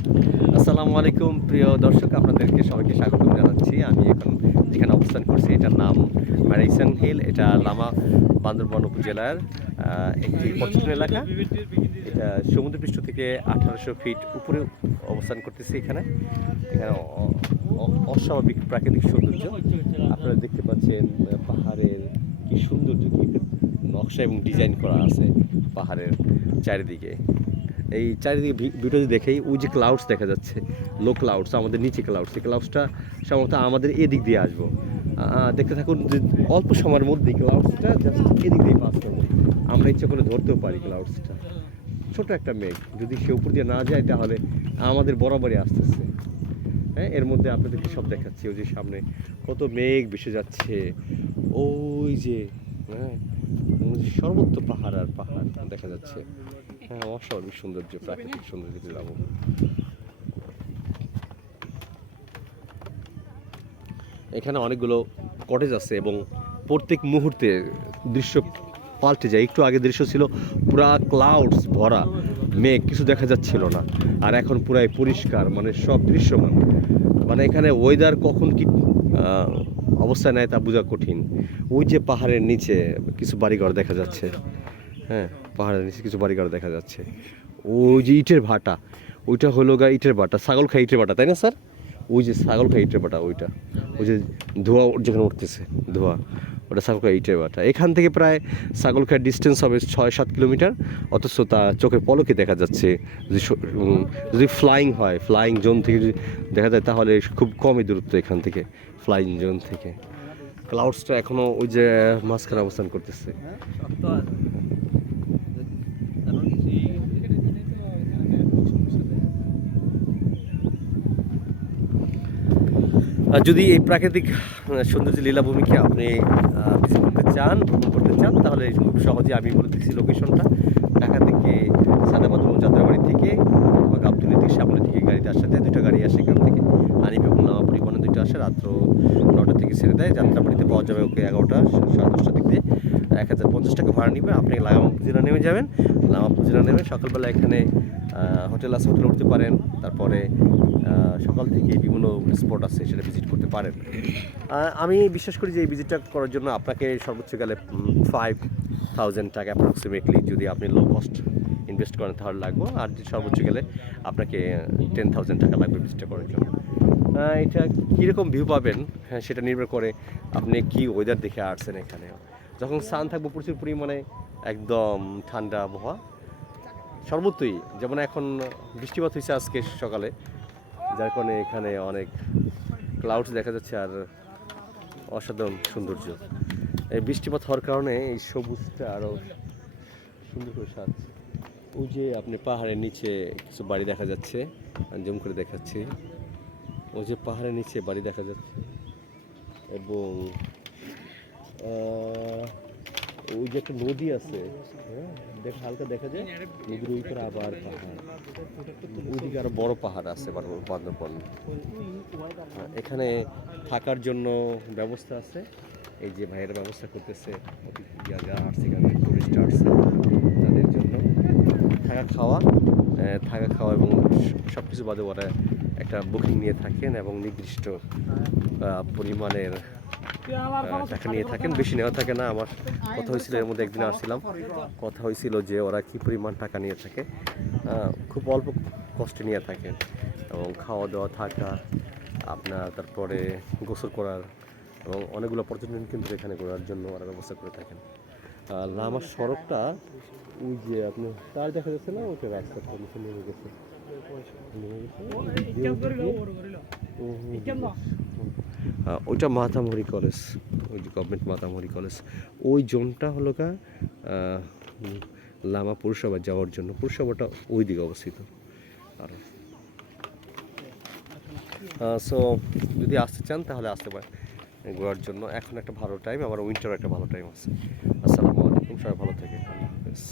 আসসালামু আলাইকুম প্রিয় দর্শক, আপনাদেরকে সবাইকে স্বাগতম জানাচ্ছি। আমি এখন যেখানে অবস্থান করছি এটার নাম ম্যারিসন হিল। এটা লামা বান্দরবান উপজেলার একটি পর্যটন এলাকা। এটা সমুদ্রপৃষ্ঠ থেকে 1800 ফিট উপরে অবস্থান করতেছে। এখানে এখানে অস্বাভাবিক প্রাকৃতিক সৌন্দর্য আপনারা দেখতে পাচ্ছেন। পাহাড়ের কি সৌন্দর্য, কি নকশা এবং ডিজাইন করা আছে পাহাড়ের চারিদিকে। এই চারিদিকে ভিউটা যদি দেখেই, ওই যে ক্লাউডস দেখা যাচ্ছে, লো ক্লাউডস, আমাদের নিচে ক্লাউডস, এই ক্লাউডসটা সম্ভবত আমাদের এদিক দিয়ে আসবো। দেখতে থাকুন যে অল্প সময়ের মধ্যেই ক্লাউডসটা জাস্ট এদিক দিয়ে পাস করবো। আমরা ইচ্ছা করে ধরতেও পারি ক্লাউডসটা। ছোট একটা মেঘ যদি সে উপর দিয়ে না যায় তাহলে আমাদের বরাবরই আসতেছে। হ্যাঁ, এর মধ্যে আপনাদেরকে সব দেখাচ্ছি। ওই যে সামনে কত মেঘ ভেসে যাচ্ছে, ওই যে হ্যাঁ সর্বত্র পাহাড় আর পাহাড় দেখা যাচ্ছে। হ্যাঁ, অস্বাভাবিক সৌন্দর্য, প্রাকৃতিক সৌন্দর্য যাবো। এখানে অনেকগুলো কটেজ আছে এবং প্রত্যেক মুহূর্তে দৃশ্য পাল্টে যায়। একটু আগে দৃশ্য ছিল পুরা ক্লাউডস ভরা, মেঘ, কিছু দেখা যাচ্ছিল না। আর এখন পুরাই পরিষ্কার, মানে সব দৃশ্যমান। মানে এখানে ওয়েদার কখন কি অবস্থায় নেয় তা বোঝা কঠিন। ওই যে পাহাড়ের নিচে কিছু বাড়িঘর দেখা যাচ্ছে। হ্যাঁ, পাহাড়ের নিচে কিছু বাড়িঘর দেখা যাচ্ছে। ওই যে ইটের ভাটা, ওইটা হলো গা ইটের ভাটা, ছাগল খাই ইটের ভাটা, তাই না স্যার? ওই যে ছাগল খাই ইটের ভাটা, ওইটা ওই যে ধোঁয়া যেখানে উঠতেছে, ধোঁয়া, ওটা ছাগল খাই ইটের ভাটা। এখান থেকে প্রায় ছাগল খাই ডিস্টেন্স হবে 6-7 কিলোমিটার, অথচ তা চোখের পলকে দেখা যাচ্ছে। যদি যদি ফ্লাইং হয়, ফ্লাইং জোন থেকে যদি দেখা যায় তাহলে খুব কমই দূরত্ব এখান থেকে, ফ্লাইং জোন থেকে। ক্লাউডসটা এখনও ওই যে মাঝখানে অবস্থান করতেছে। যদি এই প্রাকৃতিক সৌন্দর্য লীলাভূমিকে আপনি ভিজিট করতে চান, ভ্রমণ করতে চান, তাহলে খুব সহজে আমি বলে দিচ্ছি লোকেশনটা। ঢাকা থেকে সাদাবাদ ও যাত্রাবাড়ি থেকে অথবা গাবতলী থেকে সামনে থেকে গাড়িতে আসাতে দুটো গাড়ি আসে এখান থেকে। আনিপ এবং নামা পরিবহনে দুটো আসে, রাত্র 9টা থেকে ছেড়ে দেয়। যাত্রাবাড়িতে পাওয়া যাবে ওকে 11টা 10:30টার দিক দিয়ে। 1050 টাকা ভাড়া নিবে। আপনি লামা উপজেলা নেমে যাবেন। লামা উপজেলা নেমে সকালবেলা এখানে হোটেল আছে, হোটেলে উঠতে পারেন। তারপরে সকাল থেকে বিভিন্ন স্পট আছে, সেটা ভিজিট করতে পারেন। আমি বিশ্বাস করি যে এই ভিজিটটা করার জন্য আপনাকে সর্বোচ্চ গেলে 5000 টাকা অ্যাপ্রক্সিমেটলি, যদি আপনি লো কস্ট ইনভেস্ট করেন তাহলে লাগবে। আর যদি সর্বোচ্চ গেলে আপনাকে 10,000 টাকা লাগবে ভিজিটটা করার জন্য। এটা কীরকম ভিউ পাবেন, হ্যাঁ, সেটা নির্ভর করে আপনি কি ওয়েদার দেখে আসছেন এখানে। যখন সান থাকবে প্রচুর পরিমাণে, একদম ঠান্ডা আবহাওয়া সর্বত্রই। যেমন এখন বৃষ্টিপাত হয়েছে আজকে সকালে, যার কারণে এখানে অনেক ক্লাউডস দেখা যাচ্ছে আর অসাধারণ সৌন্দর্য। এই বৃষ্টিপাত হওয়ার কারণে এই সবুজটা আরও সুন্দর করে সাজছে। ওই যে আপনি পাহাড়ের নিচে কিছু বাড়ি দেখা যাচ্ছে, জুম করে দেখাচ্ছি। ওই যে পাহাড়ের নিচে বাড়ি দেখা যাচ্ছে এবং ওই যে একটা নদী আছে, হ্যাঁ, হালকা দেখা যায় নদীর ওই পারে আবার পাহাড়, ওইদিকে আরো বড় পাহাড় আছে বান্দরবন। এখানে থাকার জন্য ব্যবস্থা আছে, এই যে ভাইয়েরা ব্যবস্থা করতেছে। যারা আসছে এখানে টুরিস্ট আসছে তাদের জন্য থাকা খাওয়া এবং সব কিছু বাদে ওরা একটা বুকিং নিয়ে থাকেন এবং নির্দিষ্ট পরিমাণের টাকা নিয়ে থাকেন, বেশি নেওয়া থাকে না। আমার কথা হয়েছিল, এর মধ্যে একদিন আসছিলাম, কথা হয়েছিল যে ওরা কী পরিমাণ টাকা নিয়ে থাকে। খুব অল্প কষ্টে নিয়ে থাকেন এবং খাওয়া দাওয়া, থাকা আপনার, তারপরে গোসল করার এবং অনেকগুলো পর্যটন কেন্দ্র এখানে ঘোরার জন্য ওরা ব্যবস্থা করে থাকেন। লামার সড়কটা ওই যে আপনি তার দেখা যাচ্ছে না, ওইটা রাস্তাটা নেমে গেছে। ওইটা মাতামুহুরী কলেজ, ওই যে গভর্নমেন্ট মাতামুহুরী কলেজ। ওই জোনটা হলো গা লামা পৌরসভা যাওয়ার জন্য, পৌরসভাটা ওই দিকে অবস্থিত। আর সো যদি আসতে চান তাহলে আসতে পারেন ঘোরার জন্য। এখন একটা ভালো টাইম, আবার উইন্টার একটা ভালো টাইম আছে। আসসালামু আলাইকুম, সবাই ভালো থেকে। আল্লাহ হাফেজ।